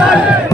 ఇలాంటి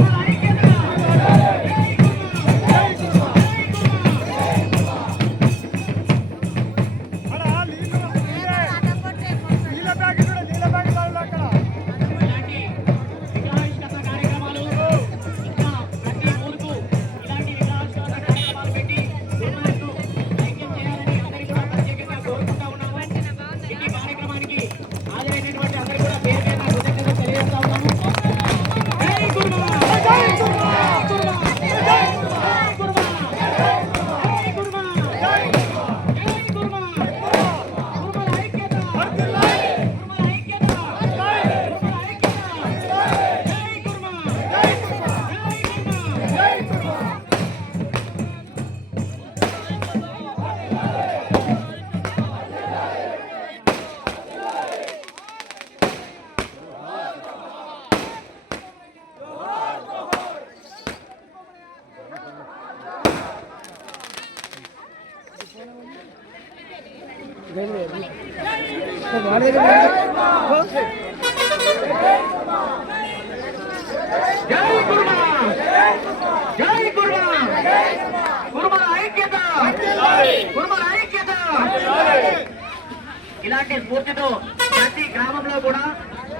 ఇలాంటి స్ఫూర్తితో ప్రతి గ్రామంలో కూడా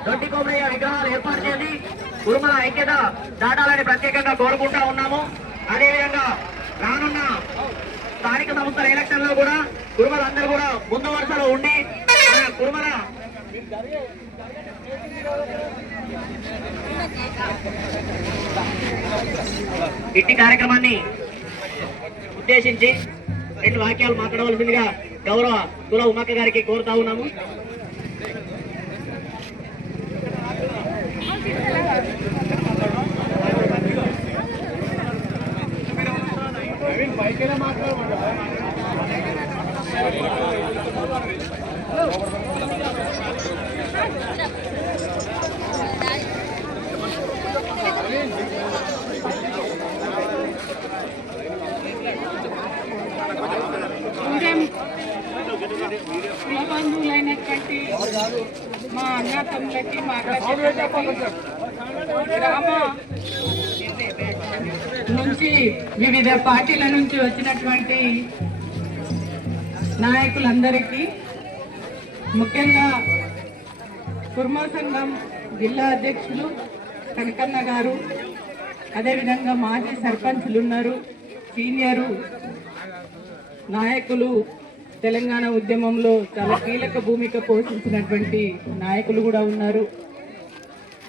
దొడ్డి కొబ్బరయ్య విగ్రహాలు ఏర్పాటు చేసి గురుమల ఐక్యత దాటాలని ప్రత్యేకంగా కోరుకుంటా ఉన్నాము. అదేవిధంగా రానున్న స్థానిక సంస్థల ఎలక్షన్లో కూడా అందరూ కూడా ముందు వరుసలో ఉండి మన కురుమల ఇట్టి కార్యక్రమాన్ని ఉద్దేశించి రెండు వాక్యాలు మాట్లాడవలసిందిగా గౌరవ కుల ఉమాక గారికి కోరుతా ఉన్నాము. కొంచెం కులబంధువులైనటువంటి మా అన్నతమ్ములకి మా గ్రామ నుంచి వివిధ పార్టీల నుంచి వచ్చినటువంటి నాయకులందరికీ ముఖ్యంగా కుర్మా సంఘం జిల్లా అధ్యక్షులు కనకన్న గారు అదేవిధంగా మాజీ సర్పంచులు ఉన్నారు సీనియరు నాయకులు తెలంగాణ ఉద్యమంలో చాలా కీలక భూమిక పోషించినటువంటి నాయకులు కూడా ఉన్నారు.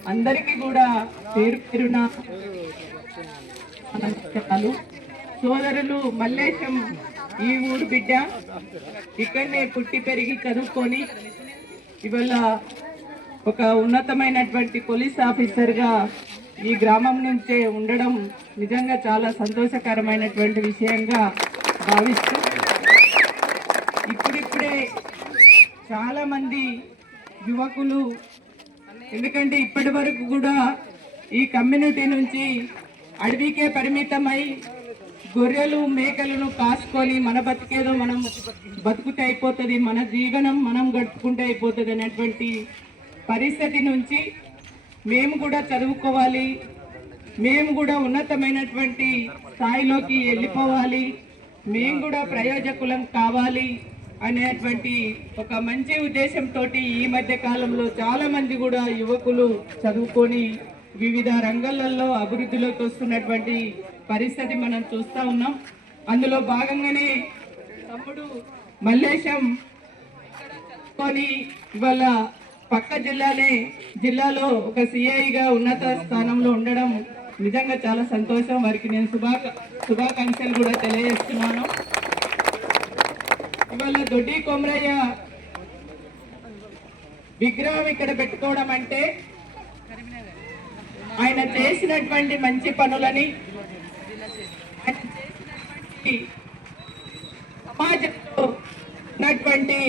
అందరికీ కూడా పేరు పేరున సోదరులు మల్లేశం ఈ ఊరు బిడ్డ ఇక్కడనే పుట్టి పెరిగి చదువుకొని ఇవాళ ఒక ఉన్నతమైనటువంటి పోలీస్ ఆఫీసర్గా ఈ గ్రామం నుంచే ఉండడం నిజంగా చాలా సంతోషకరమైనటువంటి విషయంగా భావిస్తూ ఇప్పుడిప్పుడే చాలామంది యువకులు ఎందుకంటే ఇప్పటి వరకు కూడా ఈ కమ్యూనిటీ నుంచి అడవికే పరిమితమై గొర్రెలు మేకలను కాసుకొని మన బతికేదో మనం బతుకుతే అయిపోతుంది మన జీవనం మనం గడుపుకుంటే అయిపోతుంది అనేటువంటి పరిస్థితి నుంచి మేము కూడా చదువుకోవాలి మేము కూడా ఉన్నతమైనటువంటి స్థాయిలోకి వెళ్ళిపోవాలి మేము కూడా ప్రయోజకులం కావాలి అనేటువంటి ఒక మంచి ఉద్దేశంతో ఈ మధ్య కాలంలో చాలామంది కూడా యువకులు చదువుకొని వివిధ రంగాలలో అభివృద్ధిలోకి వస్తున్నటువంటి పరిస్థితి మనం చూస్తా ఉన్నాం. అందులో భాగంగానే తమ్ముడు మల్లేశం కొని ఇవాళ పక్క జిల్లానే జిల్లాలో ఒక సిఐగా ఉన్నత స్థానంలో ఉండడం నిజంగా చాలా సంతోషం. వారికి నేను శుభాక శుభాకాంక్షలు కూడా తెలియజేస్తున్నాను. ఇవాళ దొడ్డి కొమరయ్య విగ్రహం ఇక్కడ పెట్టుకోవడం అంటే ఆయన చేసినటువంటి మంచి పనులని సమాజంలో ఉన్నటువంటి